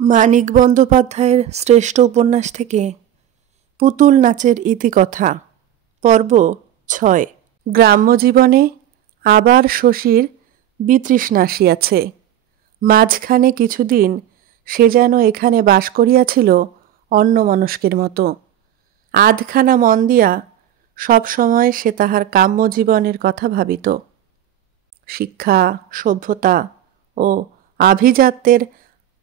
মানিক বন্দ্যোপাধ্যায়ের শ্রেষ্ঠ উপন্যাস থেকে পুতুল নাচের ইতিকথা পর্ব ৬। গ্রাম্য জীবনে আবার শশীর বিতৃষ্ণা আসিয়াছে। মাঝখানে কিছুদিন সে যেন এখানে বাস করিয়াছিল অন্যমনস্কের মতো। আধখানা মন দিয়া সবসময় সে তাহার কাম্য জীবনের কথা ভাবিত। শিক্ষা, সভ্যতা ও আভিজাত্যের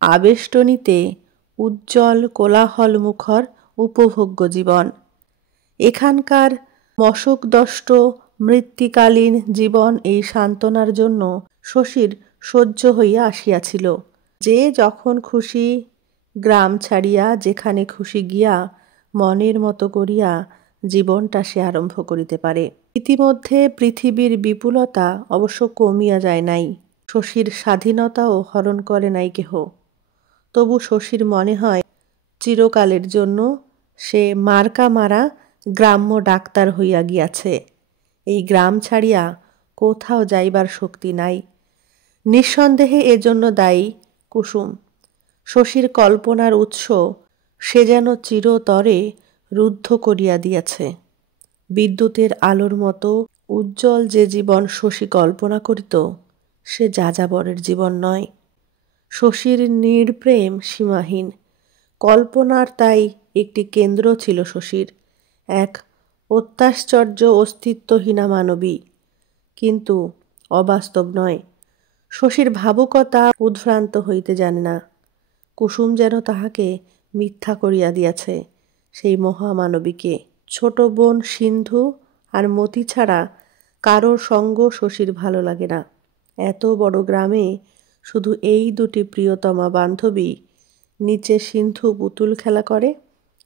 আবেষ্টনীতে উজ্জ্বল কোলাহলমুখর উপভোগ্য জীবন। এখানকার মশকদষ্ট মৃত্তিকালীন জীবন এই সান্ত্বনার জন্য শশীর সহ্য হইয়া আসিয়াছিল। যে যখন খুশি গ্রাম ছাড়িয়া যেখানে খুশি গিয়া মনের মতো করিয়া জীবনটা সে আরম্ভ করিতে পারে। ইতিমধ্যে পৃথিবীর বিপুলতা অবশ্য কমিয়া যায় নাই, শশীর স্বাধীনতাও হরণ করে নাই কেহ। তবু শশীর মনে হয় চিরকালের জন্য সে মার্কা মারা গ্রাম্য ডাক্তার হইয়া গিয়াছে। এই গ্রাম ছাড়িয়া কোথাও যাইবার শক্তি নাই। নিঃসন্দেহে এজন্য দায়ী কুসুম। শশীর কল্পনার উৎস সে যেন চিরতরে রুদ্ধ করিয়া দিয়াছে। বিদ্যুতের আলোর মতো উজ্জ্বল যে জীবন শশী কল্পনা করিত, সে যাযাবরের জীবন নয়। শশীর নির্প্রেম সীমাহীন। কল্পনার তাই একটি কেন্দ্র ছিল শশীর, এক অত্যাশ্চর্য অস্তিত্বহীনা মানবী, কিন্তু অবাস্তব নয়। শশীর ভাবুকতা উদ্ভ্রান্ত হইতে জানে না। কুসুম যেন তাহাকে মিথ্যা করিয়া দিয়াছে, সেই মহামানবীকে। ছোট বোন সিন্ধু আর মতি ছাড়া কারোর সঙ্গ শশীর ভালো লাগে না। এত বড় গ্রামে শুধু এই দুটি প্রিয়তমা বান্ধবী। নিচে সিন্ধু পুতুল খেলা করে,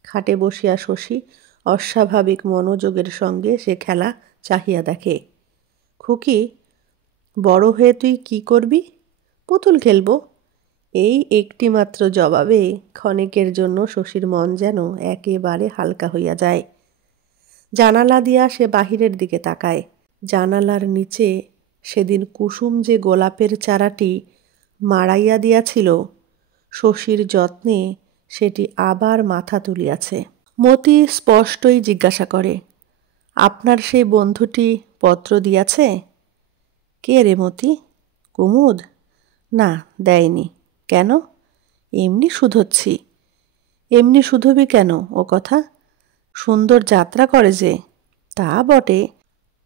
খাটে বসিয়া শশী অস্বাভাবিক মনোযোগের সঙ্গে সে খেলা চাহিয়া দেখে। খুকি, বড় হয়ে তুই কি করবি? পুতুল খেলব। এই একটি মাত্র জবাবে ক্ষণেকের জন্য শশীর মন যেন একেবারে হালকা হইয়া যায়। জানালা দিয়া সে বাহিরের দিকে তাকায়। জানালার নিচে সেদিন কুসুম যে গোলাপের চারাটি মাড়াইয়া দিয়াছিল, শশীর যত্নে সেটি আবার মাথা তুলিয়াছে। মতি স্পষ্টই জিজ্ঞাসা করে, আপনার সেই বন্ধুটি পত্র দিয়াছে? কে রে মতি? কুমুদ? না, দেয়নি। কেন? এমনি শুধোচ্ছি। এমনি শুধোবি কেন ও কথা? সুন্দর যাত্রা করে যে। তা বটে,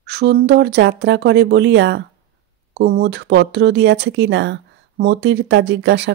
সুন্দর যাত্রা করে বলিয়া কুমুদ পত্র দিয়াছে কি না মতির তা জিজ্ঞাসা